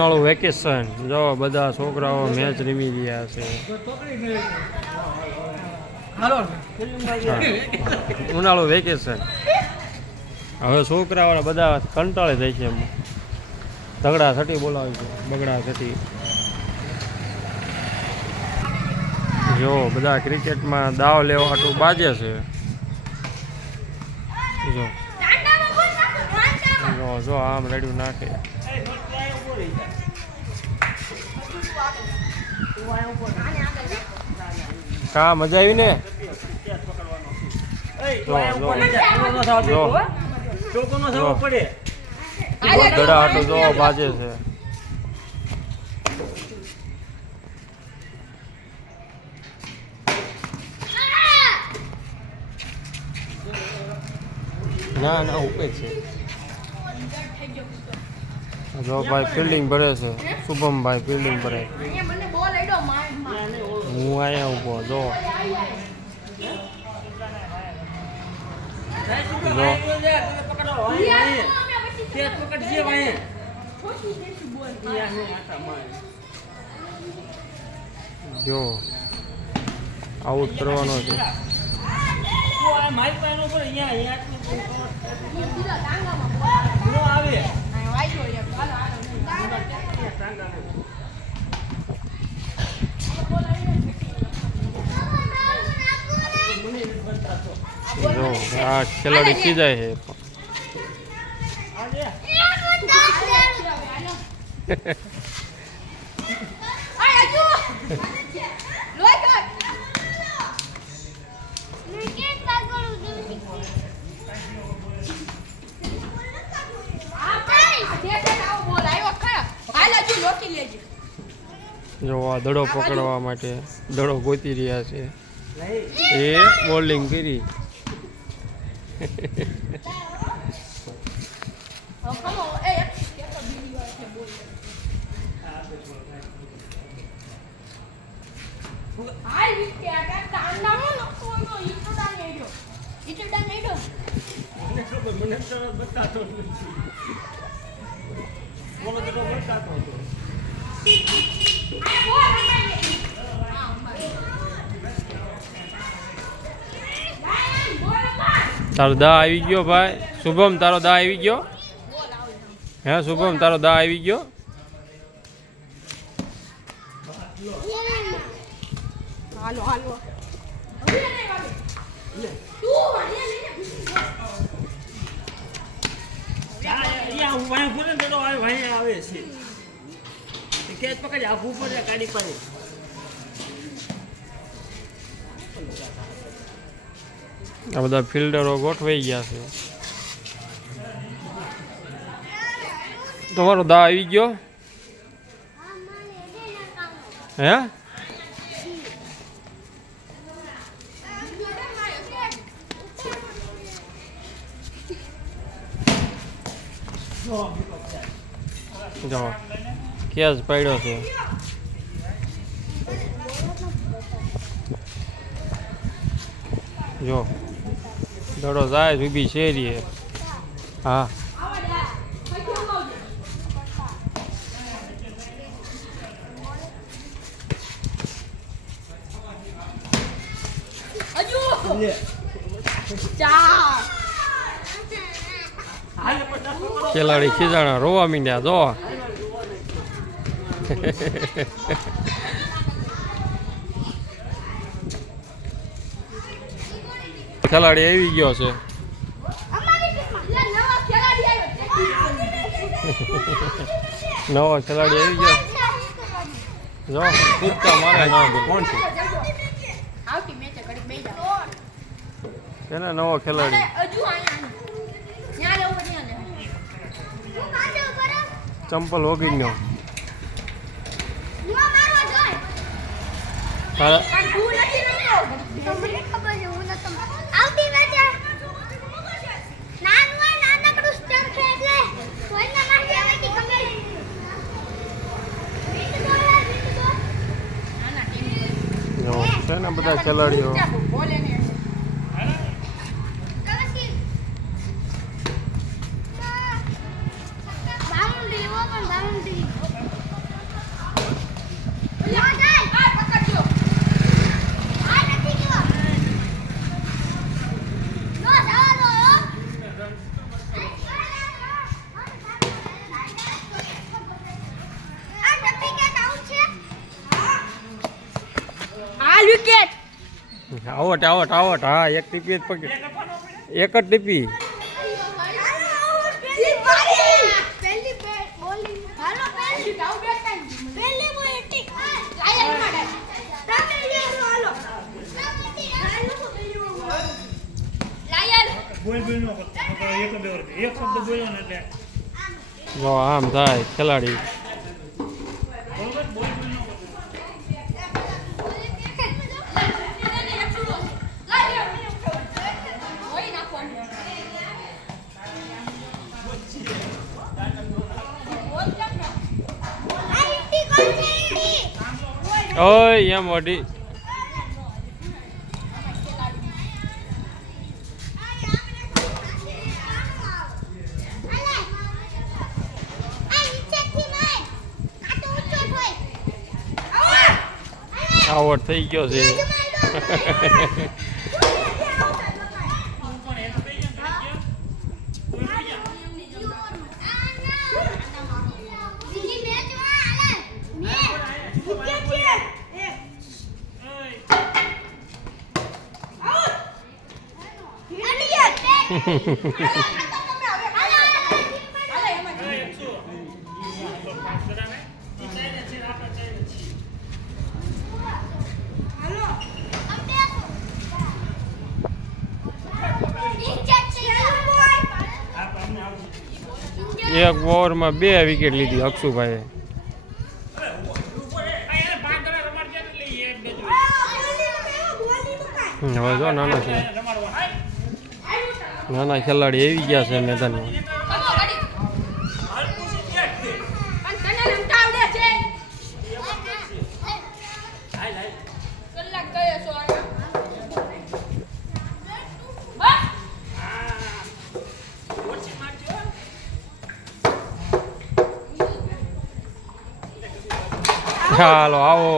ઉનાળુ વેકેશન જો બધા છોકરાઓ મેચ રમી રહ્યા છે. ઉનાળુ વેકેશન હવે છોકરાઓ બધા કંટાળી જાય છે. એમ તગડા છઠ્ઠી બોલાવે છે, બગડા છઠ્ઠી. જો બધા ક્રિકેટમાં દાવ લેવા હાટું બાજે છે. જો જો આમ રેડ્યું નાખે. કા મજા આવી ને? ગડા હાટું જો બાજે છે. ના ના ઉપર છે. જો ભાઈ ફિલ્ડિંગ ભરે છે. શુભમભાઈ ફિલ્ડિંગ ભરે. હું અહીંયા ઉભો જો જો આઉટ કરવાનો છે. જો આ ખેલાડી ખીજાય છે. જો આ દડો પકડવા માટે દડો ગોતી રહ્યા છે. એ બોલિંગ કરી. તારો દા આવી ગયો ભાઈ. શુભમ તારો દા આવી ગયો. હે શુભમ તારો દા આવી ગયો. હાલો હાલો આ બધા ફિલ્ડરો ગોઠવાઈ ગયા છે. તમારો દા આવી ગયો. હે જો કેસ પડ્યો છે. જો દડો જાય ઊભી શેરીએ. હા ખેલાડી ખીજાણા રોવા મીંડ્યા. જો ખેલાડી આવી ગયો છે. નવો ખેલાડી આવી ગયો. જો કૂદકા મારે. કોણ છે? એને નવો ખેલાડી. ચંપલ ઓગી ગયો. છે ને બધા ખેલાડીઓ. વિકેટ આવટ આવટ આવટ હા એક ટીપી જ પકડ એક જ ટીપી પહેલી બોલિંગ હાલો પહેલી ડાઉ બેક ટાઈમ પહેલી બોલિંગ લાયન માડે હાલો લાયન બોલ બોલ નો કરતો એક બે વાર એક શબ્દ બોલ્યો ને એટલે જો આમ થાય ખેલાડી બરોબર બોલ બોલ નો કરતો ઓય એમ વડી આવટ થઈ ગયો છે એક ઓવરમાં 2 વિકેટ લીધી અક્ષુભાઈએ હવે જો નાના છે નાના ખેલાડી આવી ગયા છે મેદાનમાં ચાલો આવો